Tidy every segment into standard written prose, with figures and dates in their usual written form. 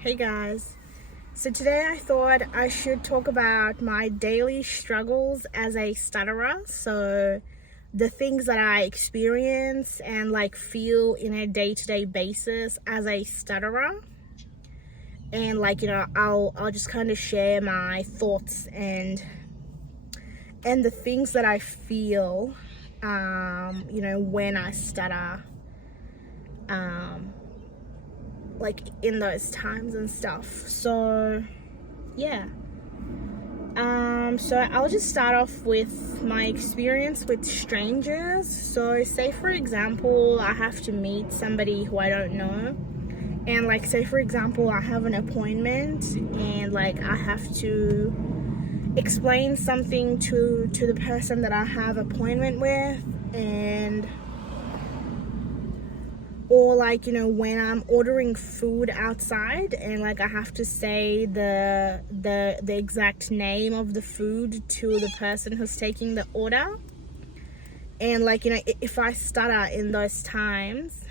Hey guys, so today I thought I should talk about my daily struggles as a stutterer. So the things that I experience and feel in a day-to-day basis as a stutterer. And I'll just kind of share my thoughts and the things that I feel when I stutter, in those times and stuff. So yeah. So I'll just start off with my experience with strangers. So say for example, I have to meet somebody who I don't know, and say for example, I have an appointment and I have to explain something to the person that I have appointment with, and or when I'm ordering food outside and I have to say the exact name of the food to the person who's taking the order. And if I stutter in those times,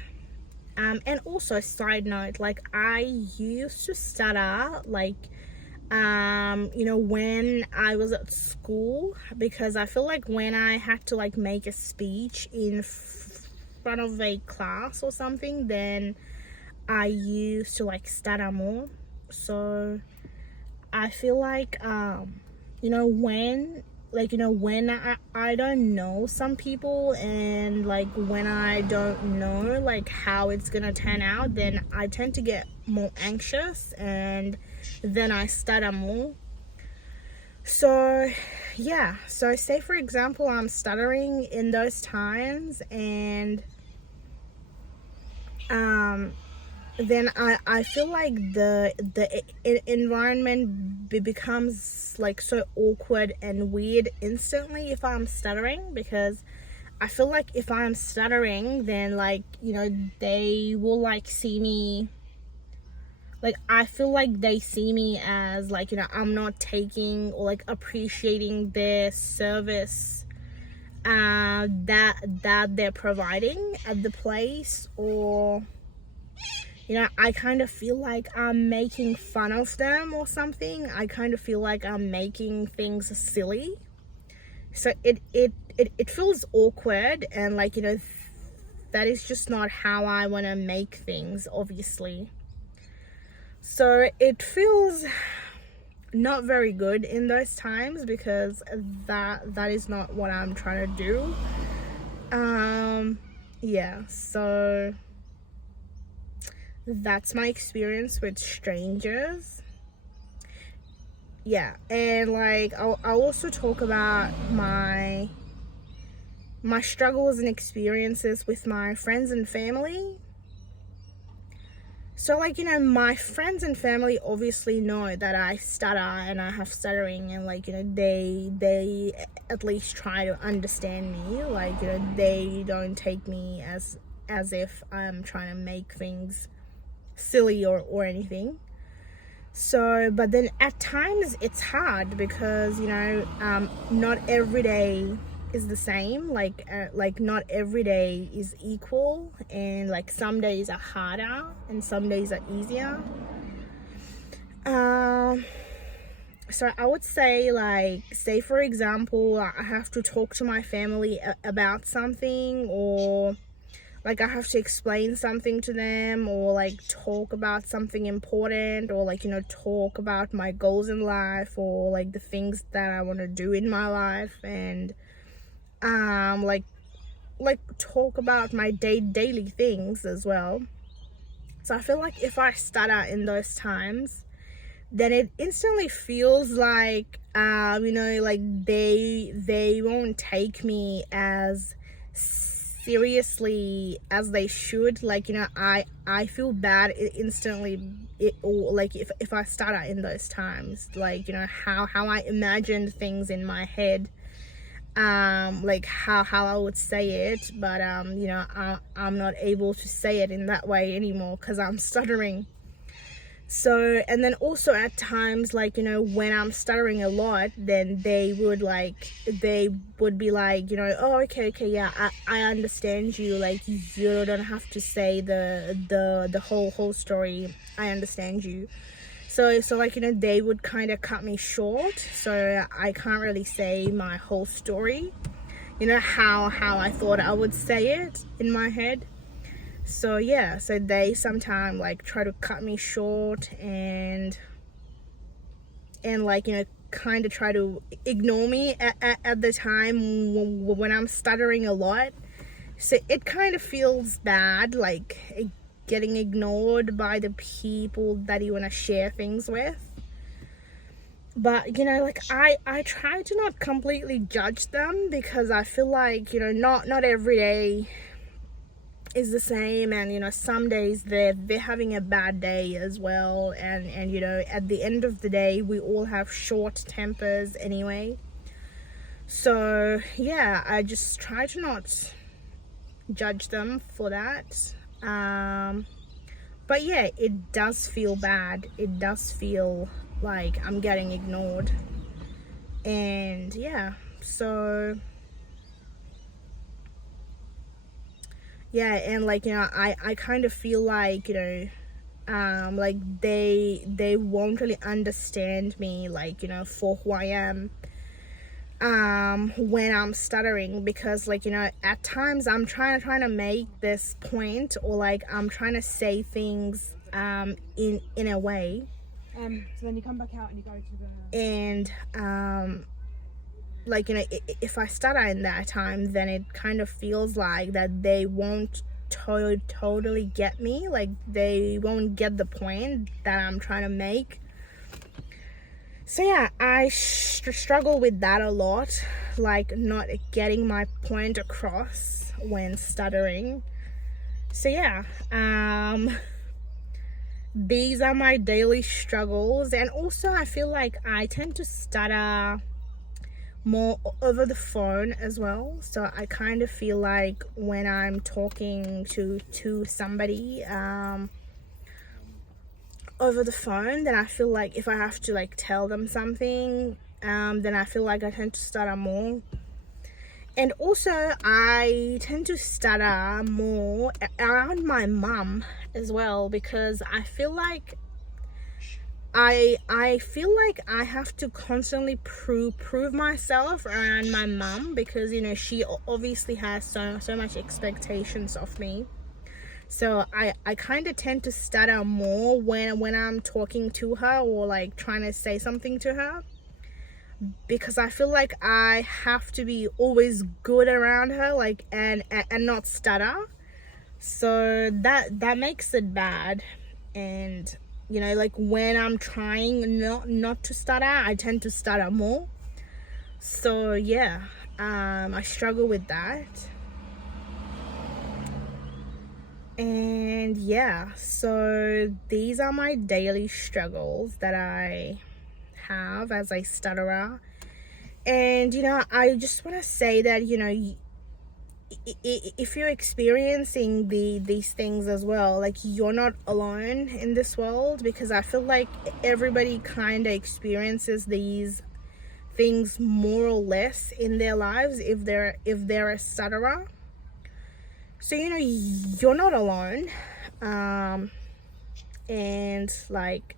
and also side note, I used to stutter when I was at school, because I feel like when I had to make a speech in front of a class or something, then I used to stutter more. So I feel when I don't know some people, and when I don't know how it's gonna turn out, then I tend to get more anxious and then I stutter more. So yeah, so say for example I'm stuttering in those times, and then I feel like the environment becomes so awkward and weird instantly if I'm stuttering, because I feel like if I'm stuttering, then they will see me, I feel like they see me as I'm not taking or appreciating their service that they're providing at the place, or I kind of feel like I'm making fun of them or something. I kind of feel like I'm making things silly. So it feels awkward, and that is just not how I want to make things, obviously. So it feels not very good in those times, because that is not what I'm trying to do. Yeah, so that's my experience with strangers. Yeah, and I'll also talk about my struggles and experiences with my friends and family. So my friends and family obviously know that I stutter and I have stuttering, and they at least try to understand me. They don't take me as if I'm trying to make things silly or anything. So but then at times it's hard, because not every day is the same. Not every day is equal, and some days are harder and some days are easier. So I would say, say for example, I have to talk to my family about something, or I have to explain something to them, or talk about something important, or talk about my goals in life, or the things that I want to do in my life, and talk about my daily things as well. So I feel like if I stutter in those times, then it instantly feels they won't take me as seriously as they should. I feel bad instantly, or if I stutter in those times, how I imagined things in my head, how I would say it, but I'm not able to say it in that way anymore because I'm stuttering. So, and then also at times, like, you know, when I'm stuttering a lot, then they would be like, you know, oh, okay, yeah, I understand you. Like, you don't have to say the whole story. I understand you. So like, you know, they would kind of cut me short, so I can't really say my whole story, you know, how I thought I would say it in my head. So yeah, so they sometimes like try to cut me short and like, you know, kind of try to ignore me at the time when I'm stuttering a lot. So it kind of feels bad, like getting ignored by the people that you want to share things with. But, you know, like, I try to not completely judge them, because I feel like, you know, not every day is the same, and, you know, some days they're having a bad day as well, and you know, at the end of the day we all have short tempers anyway. So yeah, I just try to not judge them for that. But yeah, it does feel bad. It does feel like I'm getting ignored. And yeah, so yeah, and like, you know, I kind of feel like, you know, like they won't really understand me, like, you know, for who I am, when I'm stuttering, because, like, you know, at times I'm trying to make this point, or like I'm trying to say things in a way, So then you come back out and you go to the... and like, you know, if I stutter in that time, then it kind of feels like that they won't totally get me, like they won't get the point that I'm trying to make. So yeah, I struggle with that a lot, like not getting my point across when stuttering. So yeah, these are my daily struggles. And also I feel like I tend to stutter more over the phone as well. So I kind of feel like when I'm talking to somebody over the phone, then I feel like if I have to like tell them something, then I feel like I tend to stutter more. And also I tend to stutter more around my mum as well, because I feel like I have to constantly prove myself around my mum, because, you know, she obviously has so much expectations of me. So I kind of tend to stutter more when I'm talking to her, or like trying to say something to her, because I feel like I have to be always good around her, like, and not stutter. So that makes it bad. And, you know, like when I'm trying not to stutter, I tend to stutter more. So yeah, I struggle with that. And yeah, so these are my daily struggles that I have as a stutterer. And, you know, I just want to say that, you know, if you're experiencing these things as well, like, you're not alone in this world, because I feel like everybody kind of experiences these things more or less in their lives if they're a stutterer. So, you know, you're not alone. And like,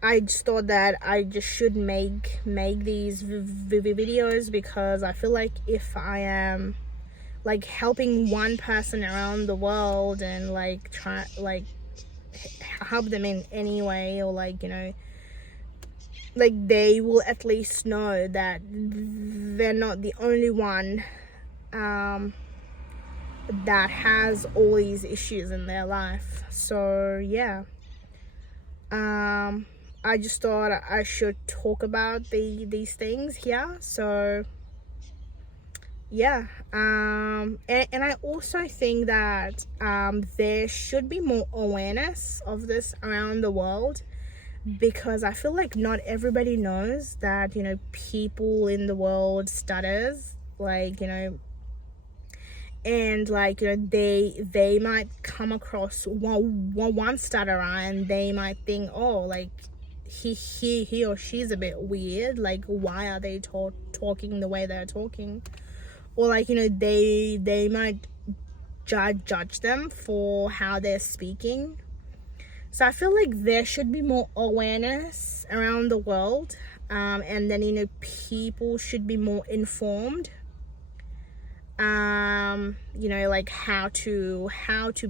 I just thought that I just should make these videos, because I feel like if I am like helping one person around the world, and like try like help them in any way, or like, you know, like they will at least know that they're not the only one that has all these issues in their life. So yeah, I just thought I should talk about these things here. So yeah, and I also think that there should be more awareness of this around the world, because I feel like not everybody knows that, you know, people in the world stutters, like, you know. and like, you know, they might come across one stutterer and they might think, oh, like he or she's a bit weird, like why are they talking the way they're talking, or like, you know, they might judge them for how they're speaking. So I feel like there should be more awareness around the world, and then, you know, people should be more informed, you know, like how to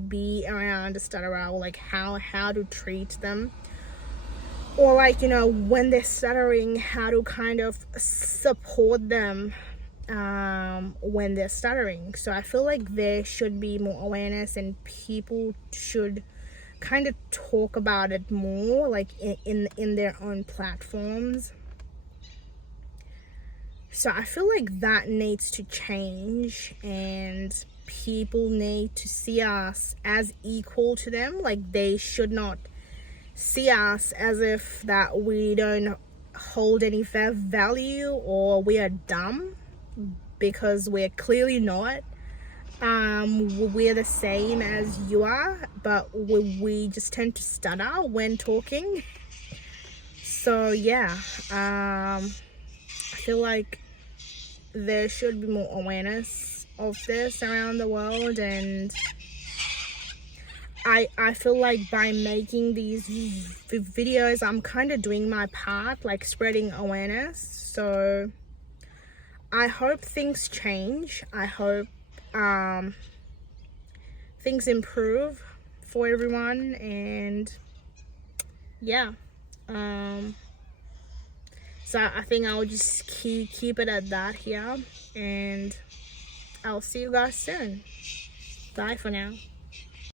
be around a stutterer, or like how to treat them, or like, you know, when they're stuttering, how to kind of support them when they're stuttering. So I feel like there should be more awareness, and people should kind of talk about it more, like in their own platforms. So I feel like that needs to change, and people need to see us as equal to them. Like they should not see us as if that we don't hold any value, or we are dumb, because we're clearly not. We're the same as you are, but we just tend to stutter when talking. So yeah, I feel like there should be more awareness of this around the world, and I feel like by making these videos, I'm kind of doing my part, like spreading awareness. So I hope things change. I hope things improve for everyone, and yeah. So I think I'll just keep it at that here, and I'll see you guys soon. Bye for now.